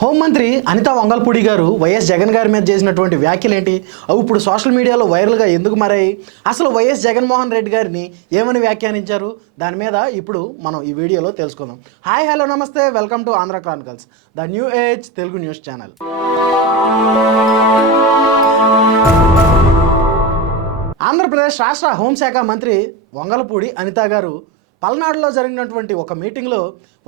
హోంమంత్రి అనితా వంగల్పూడి గారు వైఎస్ జగన్ గారి మీద చేసినటువంటి వ్యాఖ్యలు ఏంటి అవి ఇప్పుడు సోషల్ మీడియాలో వైరల్గా ఎందుకు మారాయి? అసలు వైఎస్ జగన్మోహన్ రెడ్డి గారిని ఏమని వ్యాఖ్యానించారు? దాని మీద ఇప్పుడు మనం ఈ వీడియోలో తెలుసుకుందాం. హాయ్ హలో నమస్తే. Welcome to Andhra chronicles the new age Telugu news channel. Andhra Pradesh రాష్ట్ర హోంశాఖ మంత్రి వంగలపూడి అనిత గారు పల్నాడులో జరిగినటువంటి ఒక మీటింగ్లో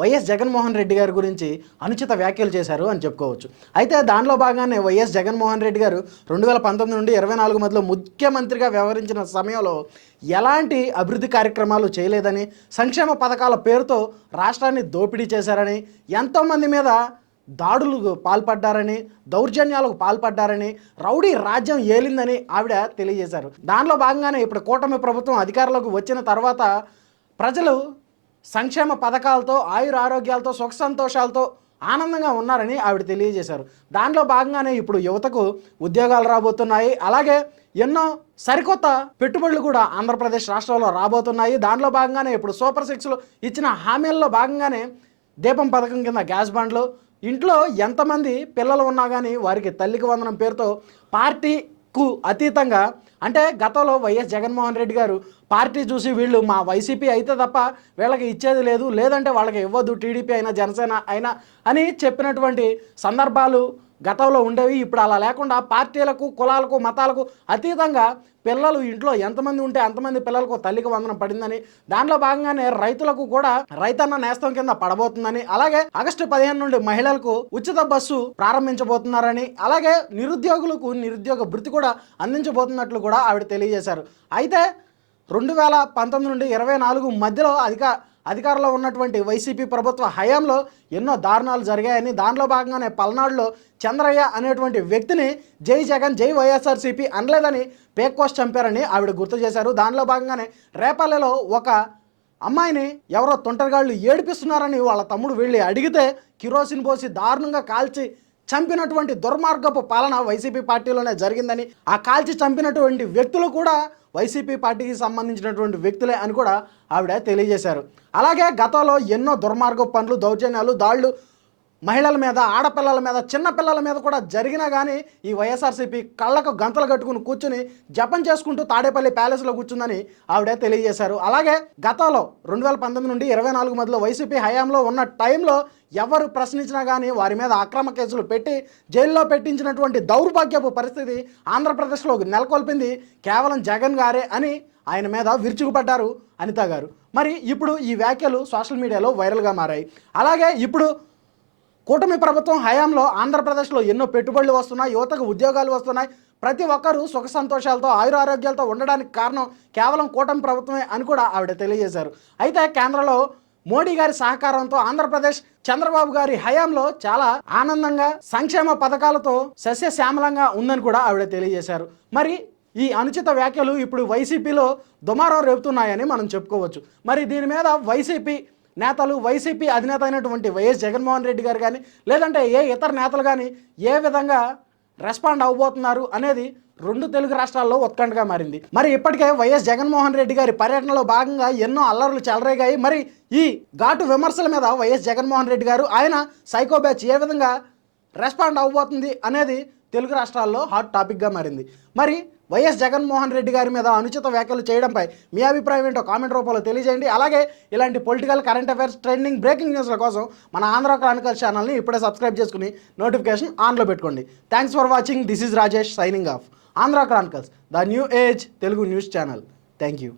వైఎస్ జగన్మోహన్ రెడ్డి గారి గురించి అనుచిత వ్యాఖ్యలు చేశారు అని చెప్పుకోవచ్చు. అయితే దానిలో భాగంగానే వైఎస్ జగన్మోహన్ రెడ్డి గారు రెండు వేల పంతొమ్మిది నుండి ఇరవై నాలుగు మధ్యలో ముఖ్యమంత్రిగా వ్యవహరించిన సమయంలో ఎలాంటి అభివృద్ధి కార్యక్రమాలు చేయలేదని సంక్షేమ పథకాల పేరుతో రాష్ట్రాన్ని దోపిడీ చేశారని ఎంతోమంది మీద దాడులకు పాల్పడ్డారని దౌర్జన్యాలకు పాల్పడ్డారని రౌడీ రాజ్యం ఏలిందని ఆవిడ తెలియజేశారు. దానిలో భాగంగానే ఇప్పుడు కూటమి ప్రభుత్వం అధికారంలోకి వచ్చిన తర్వాత ప్రజలు సంక్షేమ పథకాలతో ఆయుర ఆరోగ్యాలతో సుఖ సంతోషాలతో ఆనందంగా ఉన్నారని ఆవిడ తెలియజేశారు. దానిలో భాగంగానే ఇప్పుడు యువతకు ఉద్యోగాలు రాబోతున్నాయి. అలాగే ఎన్నో సరికొత్త పెట్టుబడులు కూడా ఆంధ్రప్రదేశ్ రాష్ట్రంలో రాబోతున్నాయి. దానిలో భాగంగానే ఇప్పుడు సూపర్ సిక్స్లో ఇచ్చిన హామీల్లో భాగంగానే దీపం పథకం కింద గ్యాస్ బండ్లు ఇంట్లో ఎంతమంది పిల్లలు ఉన్నా కానీ వారికి తల్లికి వందనం పేరుతో పార్టీకు అతీతంగా అంటే గతంలో వైఎస్ జగన్మోహన్ రెడ్డి గారు పార్టీ చూసి వీళ్ళు మా వైసీపీ అయితే తప్ప వీళ్ళకి ఇచ్చేది లేదు లేదంటే వాళ్ళకి ఇవ్వద్దు టీడీపీ అయినా జనసేన అయినా అని చెప్పినటువంటి సందర్భాలు గతంలో ఉండేవి ఇప్పుడు అలా లేకుండా పార్టీలకు కులాలకు మతాలకు అతీతంగా పిల్లలు ఇంట్లో ఎంతమంది ఉంటే అంతమంది పిల్లలకు తల్లికి వందనం పడిందని దానిలో భాగంగానే రైతులకు కూడా రైతన్న నేస్తం కింద పడబోతుందని అలాగే ఆగస్టు పదిహేను నుండి మహిళలకు ఉచిత బస్సు ప్రారంభించబోతున్నారని అలాగే నిరుద్యోగులకు నిరుద్యోగ భృతి కూడా అందించబోతున్నట్లు కూడా ఆవిడ తెలియజేశారు. అయితే రెండు వేల పంతొమ్మిది నుండి ఇరవై నాలుగు మధ్యలో అధిక అధికారంలో ఉన్నటువంటి వైసీపీ ప్రభుత్వ హయాంలో ఎన్నో దారుణాలు జరిగాయని దానిలో భాగంగానే పల్నాడులో చంద్రయ్య అనేటువంటి వ్యక్తిని జై జగన్ జై వైఎస్ఆర్సీపీ అనలేదని పేక్కోస్ చంపారని ఆవిడ గుర్తు చేశారు. దానిలో భాగంగానే రేపల్లెలో ఒక అమ్మాయిని ఎవరో తొంటరిగాళ్ళు ఏడిపిస్తున్నారని వాళ్ళ తమ్ముడు వెళ్ళి అడిగితే కిరోసిన్ పోసి దారుణంగా కాల్చి చంపినటువంటి దుర్మార్గపు పాలన వైసీపీ పార్టీలోనే జరిగిందని ఆ కాల్చి చంపినటువంటి వ్యక్తులు కూడా వైసీపీ పార్టీకి సంబంధించినటువంటి వ్యక్తులే అని కూడా ఆవిడ తెలియజేశారు. అలాగే గతంలో ఎన్నో దుర్మార్గపు పనులు దౌర్జన్యాలు దాళ్ళు మహిళల మీద ఆడపిల్లల మీద చిన్నపిల్లల మీద కూడా జరిగినా కానీ ఈ వైఎస్ఆర్సీపీ కళ్ళకు గంతలు కట్టుకుని కూర్చుని జపం చేసుకుంటూ తాడేపల్లి ప్యాలెస్లో కూర్చుందని ఆవిడ తెలియజేశారు. అలాగే గతంలో రెండు వేల పంతొమ్మిది నుండి ఇరవై నాలుగు మధ్యలో వైసీపీ హయాంలో ఉన్న టైంలో ఎవరు ప్రశ్నించినా కానీ వారి మీద అక్రమ కేసులు పెట్టి జైల్లో పెట్టించినటువంటి దౌర్భాగ్యపు పరిస్థితి ఆంధ్రప్రదేశ్లో నెలకొల్పింది కేవలం జగన్ గారే అని ఆయన మీద విరుచుకుపడ్డారు అనిత గారు. మరి ఇప్పుడు ఈ వ్యాఖ్యలు సోషల్ మీడియాలో వైరల్గా మారాయి. అలాగే ఇప్పుడు కూటమి ప్రభుత్వం హయాంలో ఆంధ్రప్రదేశ్లో ఎన్నో పెట్టుబడులు వస్తున్నాయి యువతకు ఉద్యోగాలు వస్తున్నాయి. ప్రతి ఒక్కరూ సుఖ సంతోషాలతో ఆయురారోగ్యాలతో ఉండడానికి కారణం కేవలం కూటమి ప్రభుత్వమే అని కూడా ఆవిడ తెలియజేశారు. అయితే కేంద్రంలో మోడీ గారి సహకారంతో ఆంధ్రప్రదేశ్ చంద్రబాబు గారి హయాంలో చాలా ఆనందంగా సంక్షేమ పథకాలతో సస్యశ్యామలంగా ఉందని కూడా ఆవిడ తెలియజేశారు. మరి ఈ అనుచిత వ్యాఖ్యలు ఇప్పుడు వైసీపీలో దుమారం రేపుతున్నాయని మనం చెప్పుకోవచ్చు. మరి దీని మీద వైసీపీ నేతలు వైసీపీ అధినేత అయినటువంటి వైఎస్ జగన్మోహన్ రెడ్డి గారు కానీ లేదంటే ఏ ఇతర నేతలు కానీ ఏ విధంగా రెస్పాండ్ అవ్వబోతున్నారు అనేది రెండు తెలుగు రాష్ట్రాల్లో ఉత్కంఠగా మారింది. మరి ఇప్పటికే వైఎస్ జగన్మోహన్ రెడ్డి గారి పర్యటనలో భాగంగా ఎన్నో అల్లర్లు చెలరేగాయి. మరి ఈ ఘాటు విమర్శల మీద వైఎస్ జగన్మోహన్ రెడ్డి గారు ఆయన సైకో బ్యాచ్ ఏ విధంగా రెస్పాండ్ అవ్వబోతుంది అనేది తెలుగు రాష్ట్రాల్లో హాట్ టాపిక్గా మారింది. మరి వైఎస్ జగన్మోహన్ రెడ్డి గారి మీద అనుచిత వ్యాఖ్యలు చేయడంపై మీ అభిప్రాయం ఏంటో కామెంట్ రూపంలో తెలియజేయండి. అలాగే ఇలాంటి political current affairs trending breaking న్యూస్ల కోసం మన ఆంధ్ర క్రానికల్ ఛానల్ని ఇప్పుడే సబ్స్క్రైబ్ చేసుకుని నోటిఫికేషన్ ఆన్లో పెట్టుకోండి. Thanks for watching this is Rajesh signing off Andhra chronicles the new age Telugu news channel. Thank you